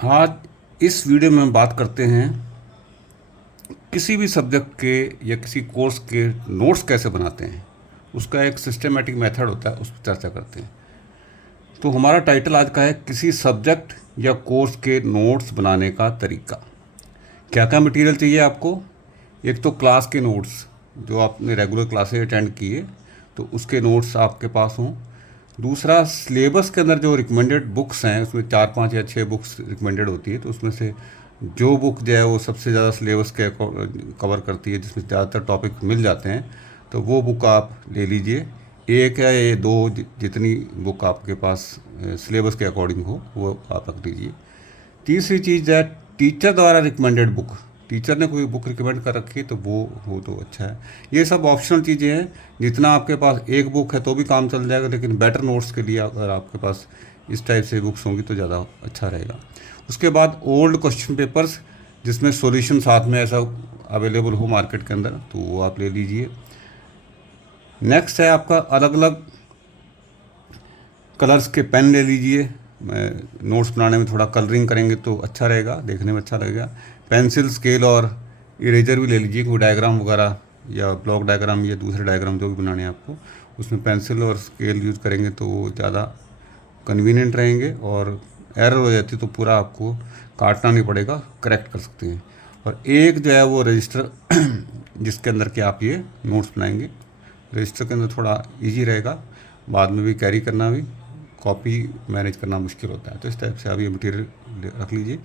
आज इस वीडियो में हम बात करते हैं किसी भी सब्जेक्ट के या किसी कोर्स के नोट्स कैसे बनाते हैं। उसका एक सिस्टमेटिक मेथड होता है, उस पर चर्चा करते हैं। तो हमारा टाइटल आज का है किसी सब्जेक्ट या कोर्स के नोट्स बनाने का तरीका। क्या क्या मटेरियल चाहिए आपको? एक तो क्लास के नोट्स, जो आपने रेगुलर क्लासेस अटेंड किए तो उसके नोट्स आपके पास हों। दूसरा, सिलेबस के अंदर जो रिकमेंडेड बुक्स हैं, उसमें 4 5 या 6 बुक्स रिकमेंडेड होती है, तो उसमें से जो बुक जो है वो सबसे ज़्यादा सिलेबस के कवर करती है, जिसमें ज़्यादातर टॉपिक मिल जाते हैं, तो वो बुक आप ले लीजिए। एक या ये दो जितनी बुक आपके पास सिलेबस के अकॉर्डिंग हो वो आप रख लीजिए। तीसरी चीज़ है टीचर द्वारा रिकमेंडेड बुक। टीचर ने कोई बुक रिकमेंड कर रखी है तो वो हो तो अच्छा है। ये सब ऑप्शनल चीज़ें हैं। जितना आपके पास एक बुक है तो भी काम चल जाएगा, लेकिन बेटर नोट्स के लिए अगर आपके पास इस टाइप से बुक्स होंगी तो ज़्यादा अच्छा रहेगा। उसके बाद ओल्ड क्वेश्चन पेपर्स, जिसमें सॉल्यूशन साथ में ऐसा अवेलेबल हो मार्केट के अंदर, तो वो आप ले लीजिए। नेक्स्ट है आपका अलग अलग कलर्स के पेन ले लीजिए। नोट्स बनाने में थोड़ा कलरिंग करेंगे तो अच्छा रहेगा, देखने में अच्छा लगेगा। पेंसिल, स्केल और इरेजर भी ले लीजिए। कोई डायग्राम वगैरह या ब्लॉक डायग्राम या दूसरे डायग्राम जो भी बनाने हैं आपको, उसमें पेंसिल और स्केल यूज़ करेंगे तो वो ज़्यादा कन्वीनियंट रहेंगे, और एरर हो जाती तो पूरा आपको काटना नहीं पड़ेगा, करेक्ट कर सकते हैं। और एक जो है वो रजिस्टर जिसके अंदर के आप ये नोट्स बनाएंगे। रजिस्टर के अंदर थोड़ा इजी रहेगा, बाद में भी कैरी करना भी, कॉपी मैनेज करना मुश्किल होता है। तो इस टाइप से आप ये मटेरियल रख लीजिए।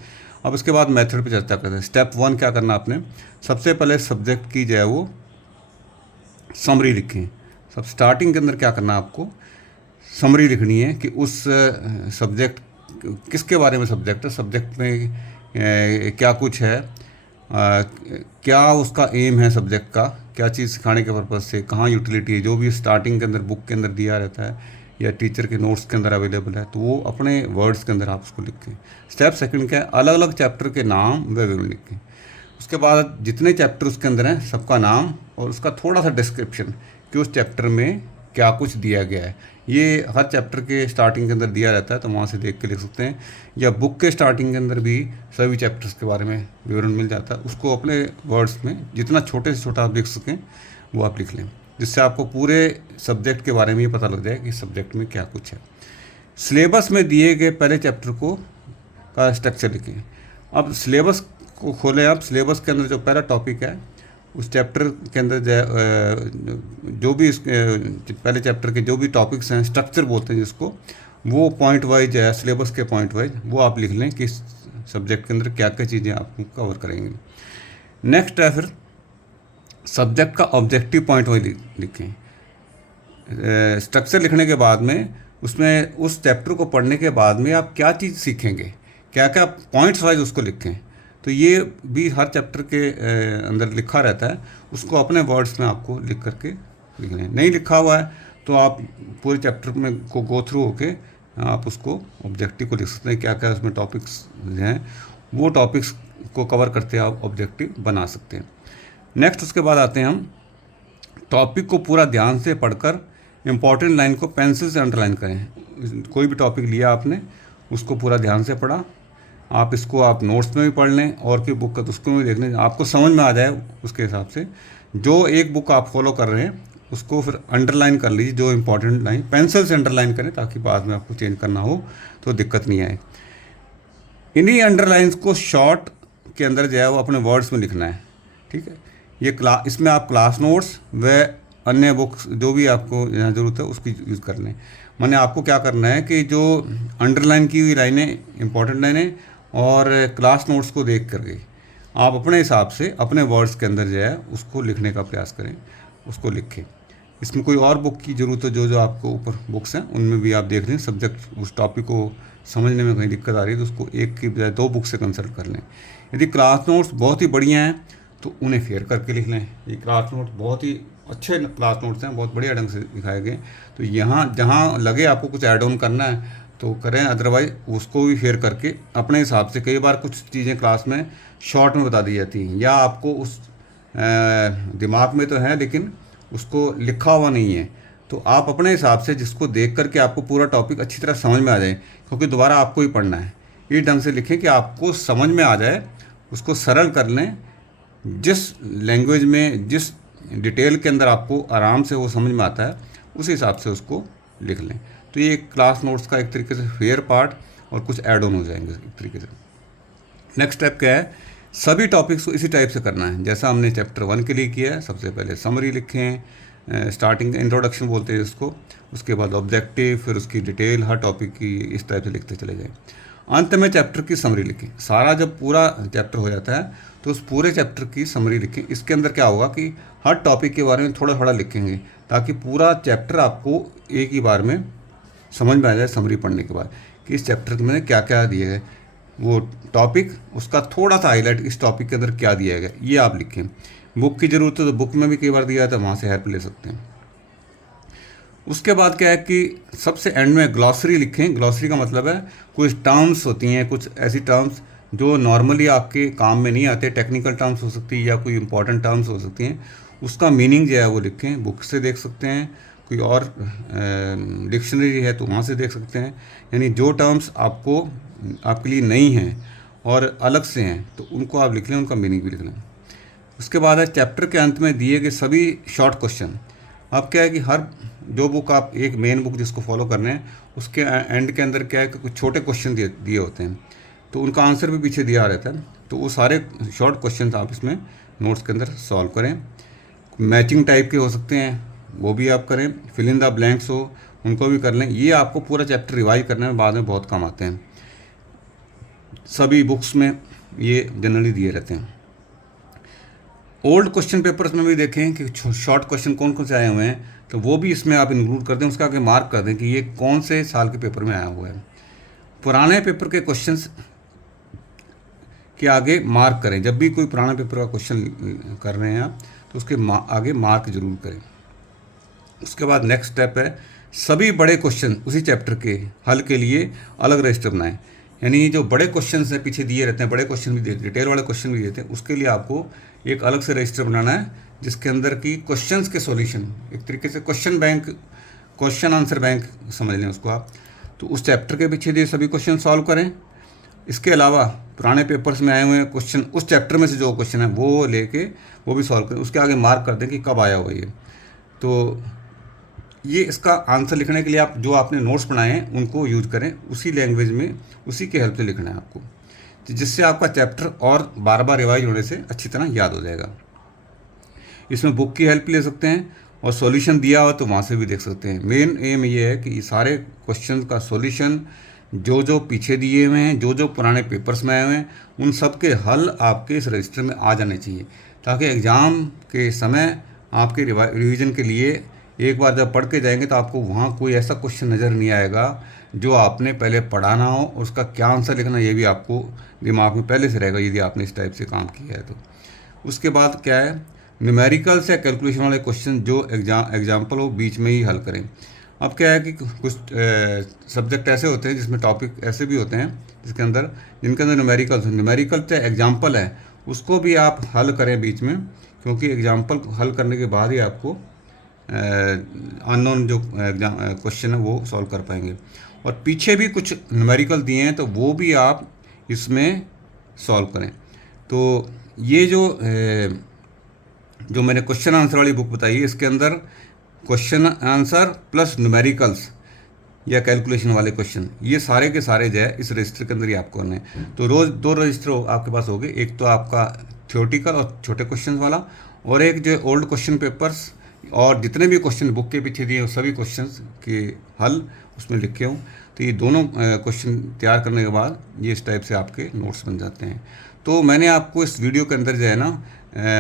अब इसके बाद मेथड पे चर्चा करते हैं। स्टेप 1 क्या करना आपने? सबसे पहले सब्जेक्ट की जो है वो समरी लिखें। सब स्टार्टिंग के अंदर क्या करना आपको? समरी लिखनी है कि उस सब्जेक्ट किसके बारे में सब्जेक्ट है, सब्जेक्ट में क्या कुछ है, क्या उसका एम है सब्जेक्ट का, क्या चीज़ सिखाने के पर्पज़ से, कहाँ यूटिलिटी है, जो भी स्टार्टिंग के अंदर बुक के अंदर दिया रहता है या टीचर के नोट्स के अंदर अवेलेबल है, तो वो अपने वर्ड्स के अंदर आप उसको लिखें। स्टेप सेकंड क्या है? अलग अलग चैप्टर के नाम व विवरण लिखें। उसके बाद जितने चैप्टर उसके अंदर हैं सबका नाम और उसका थोड़ा सा डिस्क्रिप्शन कि उस चैप्टर में क्या कुछ दिया गया है। ये हर चैप्टर के स्टार्टिंग के अंदर दिया रहता है, तो वहाँ से देख के लिख सकते हैं, या बुक के स्टार्टिंग के अंदर भी सभी चैप्टर्स के बारे में विवरण मिल जाता है। उसको अपने वर्ड्स में जितना छोटे से छोटा आप लिख सकें वो आप लिख लें, जिससे आपको पूरे सब्जेक्ट के बारे में ये पता लग जाए कि सब्जेक्ट में क्या कुछ है। सिलेबस में दिए गए पहले चैप्टर को का स्ट्रक्चर लिखें। अब सिलेबस को खोलें आप। सिलेबस के अंदर जो पहला टॉपिक है उस चैप्टर के अंदर जो भी पहले चैप्टर के जो भी टॉपिक्स हैं, स्ट्रक्चर बोलते हैं जिसको, वो पॉइंट वाइज है, सिलेबस के पॉइंट वाइज वो आप लिख लें कि सब्जेक्ट के अंदर क्या क्या चीज़ें आप कवर करेंगे। नेक्स्ट है फिर सब्जेक्ट का ऑब्जेक्टिव पॉइंट वाइज लिखें। स्ट्रक्चर लिखने के बाद में उसमें उस चैप्टर को पढ़ने के बाद में आप क्या चीज़ सीखेंगे, क्या क्या पॉइंट्स वाइज उसको लिखें। तो ये भी हर चैप्टर के अंदर लिखा रहता है, उसको अपने वर्ड्स में आपको लिख करके लिख लें। नहीं लिखा हुआ है तो आप पूरे चैप्टर में को गो थ्रू होके आप उसको ऑब्जेक्टिव को लिख सकते हैं, क्या क्या उसमें टॉपिक्स हैं, वो टॉपिक्स को कवर करते आप ऑब्जेक्टिव बना सकते हैं। नेक्स्ट उसके बाद आते हैं हम टॉपिक को पूरा ध्यान से पढ़कर इम्पॉर्टेंट लाइन को पेंसिल से अंडरलाइन करें। कोई भी टॉपिक लिया आपने, उसको पूरा ध्यान से पढ़ा, आप इसको आप नोट्स में भी पढ़ लें और कोई बुक का तो उसको भी देख लें, आपको समझ में आ जाए। उसके हिसाब से जो एक बुक आप फॉलो कर रहे हैं उसको फिर अंडरलाइन कर लीजिए, जो इंपॉर्टेंट लाइन पेंसिल से अंडरलाइन करें, ताकि बाद में आपको चेंज करना हो तो दिक्कत नहीं आए। इन्हीं अंडरलाइंस को शॉर्ट के अंदर जो है वो अपने वर्ड्स में लिखना है। ठीक है, ये इसमें आप क्लास नोट्स व अन्य बुक्स जो भी आपको यहाँ ज़रूरत है उसकी यूज़ कर लें। माने आपको क्या करना है कि जो अंडरलाइन की हुई लाइनें, इंपॉर्टेंट लाइनें और क्लास नोट्स को देख करके आप अपने हिसाब से अपने वर्ड्स के अंदर जो है उसको लिखने का प्रयास करें, उसको लिखें। इसमें कोई और बुक की ज़रूरत है, जो जो आपको ऊपर बुक्स हैं उनमें भी आप देख लें। सब्जेक्ट उस टॉपिक को समझने में कहीं दिक्कत आ रही है तो उसको एक की बजाय 2 बुक से कंसल्ट कर लें। यदि क्लास नोट्स बहुत ही बढ़िया हैं तो उन्हें फेयर करके लिख लें। ये क्लास नोट बहुत ही अच्छे क्लास नोट्स हैं, बहुत बढ़िया ढंग से दिखाए गए, तो यहाँ जहाँ लगे आपको कुछ ऐड ऑन करना है तो करें, अदरवाइज उसको भी फेयर करके अपने हिसाब से। कई बार कुछ चीज़ें क्लास में शॉर्ट में बता दी जाती हैं, या आपको उस दिमाग में तो है लेकिन उसको लिखा हुआ नहीं है, तो आप अपने हिसाब से जिसको देख करके आपको पूरा टॉपिक अच्छी तरह समझ में आ जाए, क्योंकि दोबारा आपको ही पढ़ना है। इस ढंग से लिखें कि आपको समझ में आ जाए, उसको सरल कर लें, जिस लैंग्वेज में, जिस डिटेल के अंदर आपको आराम से वो समझ में आता है, उस हिसाब से उसको लिख लें। तो ये क्लास नोट्स का एक तरीके से फेयर पार्ट और कुछ ऐड ऑन हो जाएंगे एक तरीके से। नेक्स्ट स्टेप क्या है, सभी टॉपिक्स को इसी टाइप से करना है जैसा हमने चैप्टर 1 के लिए किया है। सबसे पहले समरी लिखें, स्टार्टिंग इंट्रोडक्शन बोलते हैं इसको, उसके बाद ऑब्जेक्टिव, फिर उसकी डिटेल, हर टॉपिक की इस टाइप से लिखते चले जाएं। अंत में चैप्टर की समरी लिखें। सारा जब पूरा चैप्टर हो जाता है तो उस पूरे चैप्टर की समरी लिखें। इसके अंदर क्या होगा कि हर टॉपिक के बारे में थोड़ा थोड़ा लिखेंगे ताकि पूरा चैप्टर आपको एक ही बार में समझ में आ जाए समरी पढ़ने के बाद कि इस चैप्टर में क्या क्या दिए गए, वो टॉपिक उसका थोड़ा सा हाईलाइट, इस टॉपिक के अंदर क्या दिया गया ये आप लिखें। बुक की ज़रूरत है तो बुक में भी कई बार दिया है तो वहाँ से हेल्प ले सकते हैं। उसके बाद क्या है कि सबसे एंड में ग्लॉसरी लिखें। ग्लॉसरी का मतलब है कुछ टर्म्स होती हैं, कुछ ऐसी टर्म्स जो नॉर्मली आपके काम में नहीं आते, टेक्निकल टर्म्स हो सकती है या कोई इंपॉर्टेंट टर्म्स हो सकती हैं, उसका मीनिंग जो है वो लिखें। बुक से देख सकते हैं, कोई और डिक्शनरी है तो वहाँ से देख सकते हैं। यानी जो टर्म्स आपके लिए नई हैं और अलग से हैं तो उनको आप लिख लें, उनका मीनिंग भी लिख लें। उसके बाद है चैप्टर के अंत में दिए गए सभी शॉर्ट क्वेश्चन। अब क्या है कि हर जो बुक आप, एक मेन बुक जिसको फॉलो करने हैं, उसके एंड के अंदर क्या है कि कुछ छोटे क्वेश्चन दिए होते हैं तो उनका आंसर भी पीछे दिया रहता है। तो वो सारे शॉर्ट क्वेश्चन आप इसमें नोट्स के अंदर सॉल्व करें। मैचिंग टाइप के हो सकते हैं वो भी आप करें, फिल इन द ब्लैंक्स हो उनको भी कर लें। ये आपको पूरा चैप्टर रिवाइज करने में बाद में बहुत काम आते हैं। सभी बुक्स में ये जनरली दिए रहते हैं। ओल्ड क्वेश्चन पेपर्स में भी देखें कि शॉर्ट क्वेश्चन कौन कौन से आए हुए हैं तो वो भी इसमें आप इंक्लूड कर दें, उसका आगे मार्क कर दें कि ये कौन से साल के पेपर में आया हुआ है। पुराने पेपर के क्वेश्चंस के आगे मार्क करें। जब भी कोई पुराना पेपर का क्वेश्चन कर रहे हैं आप तो उसके आगे मार्क जरूर करें। उसके बाद नेक्स्ट स्टेप है सभी बड़े क्वेश्चन उसी चैप्टर के हल के लिए अलग रजिस्टर बनाएं। यानी जो बड़े क्वेश्चन हैं पीछे दिए रहते हैं, बड़े क्वेश्चन भी डिटेल वाले क्वेश्चन भी देते हैं, उसके लिए आपको एक अलग से रजिस्टर बनाना है जिसके अंदर की क्वेश्चंस के सॉल्यूशन, एक तरीके से question bank, question answer bank समझ लें उसको आप। तो उस चैप्टर के पीछे दिए सभी क्वेश्चन सॉल्व करें। इसके अलावा पुराने पेपर्स में आए हुए क्वेश्चन, उस चैप्टर में से जो क्वेश्चन है वो लेके वो भी सॉल्व करें, उसके आगे मार्क कर दें कि कब आया हुआ ये। तो ये इसका आंसर लिखने के लिए आप जो आपने नोट्स बनाए हैं उनको यूज करें, उसी लैंग्वेज में उसी के हेल्प से लिखना है आपको, तो जिससे आपका चैप्टर और बार बार रिवाइज होने से अच्छी तरह याद हो जाएगा। इसमें बुक की हेल्प ले सकते हैं और सॉल्यूशन दिया हो तो वहाँ से भी देख सकते हैं। मेन एम ये है कि सारे क्वेश्चन का सॉल्यूशन जो जो पीछे दिए हुए हैं, जो जो पुराने पेपर्स में आए हुए हैं, उन सब के हल आपके इस रजिस्टर में आ जाने चाहिए ताकि एग्ज़ाम के समय आपके रिवीजन के लिए एक बार जब पढ़ के जाएंगे तो आपको वहाँ कोई ऐसा क्वेश्चन नज़र नहीं आएगा जो आपने पहले पढ़ा ना हो, और उसका क्या आंसर लिखना ये भी आपको दिमाग में पहले से रहेगा यदि आपने इस टाइप से काम किया है तो। उसके बाद क्या है, न्यूमेरिकल्स या कैलकुलेशन वाले क्वेश्चन जो एग्जाम्पल हो बीच में ही हल करें। अब क्या है कि कुछ सब्जेक्ट ऐसे होते हैं जिसमें टॉपिक ऐसे भी होते हैं जिसके अंदर जिनके अंदर न्यूमेरिकल चाहे एग्जाम्पल है उसको भी आप हल करें बीच में, क्योंकि एग्जाम्पल हल करने के बाद ही आपको अननोन जो क्वेश्चन है वो सॉल्व कर पाएंगे। और पीछे भी कुछ न्यूमेरिकल दिए हैं तो वो भी आप इसमें सॉल्व करें। तो ये जो मैंने क्वेश्चन आंसर वाली बुक बताई है इसके अंदर क्वेश्चन आंसर प्लस न्यूमेरिकल्स या कैलकुलेशन वाले क्वेश्चन ये सारे के सारे जो है इस रजिस्टर के अंदर ही आपको करने हैं। तो रोज़ 2 रजिस्टर आपके पास होंगे, एक तो आपका थ्योरेटिकल और छोटे क्वेश्चन वाला, और एक जो ओल्ड क्वेश्चन पेपर्स और जितने भी क्वेश्चन बुक के पीछे दिए सभी क्वेश्चंस के हल उसमें लिखे हों। तो ये दोनों क्वेश्चन तैयार करने के बाद ये इस टाइप से आपके नोट्स बन जाते हैं। तो मैंने आपको इस वीडियो के अंदर जो है ना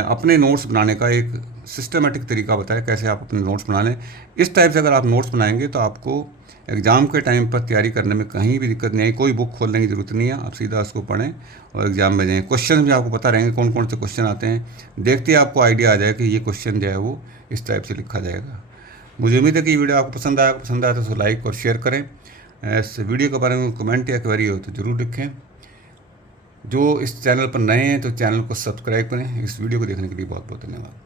अपने नोट्स बनाने का एक सिस्टमेटिक तरीका बताया कैसे आप अपने नोट्स बना लें। इस टाइप से अगर आप नोट्स बनाएंगे तो आपको एग्ज़ाम के टाइम पर तैयारी करने में कहीं भी दिक्कत नहीं है, कोई बुक खोलने की ज़रूरत नहीं है, आप सीधा उसको पढ़ें और एग्ज़ाम में जाएँ। क्वेश्चन भी आपको पता रहेंगे कौन कौन से क्वेश्चन आते हैं, देखते ही आपको आइडिया आ जाए कि ये क्वेश्चन जो है वो इस टाइप से लिखा जाएगा। मुझे उम्मीद है कि ये वीडियो आपको पसंद आया तो उसको लाइक और शेयर करें। इस वीडियो के बारे में कमेंट या क्वेरी हो तो ज़रूर लिखें। जो इस चैनल पर नए हैं तो चैनल को सब्सक्राइब करें। इस वीडियो को देखने के लिए बहुत बहुत धन्यवाद।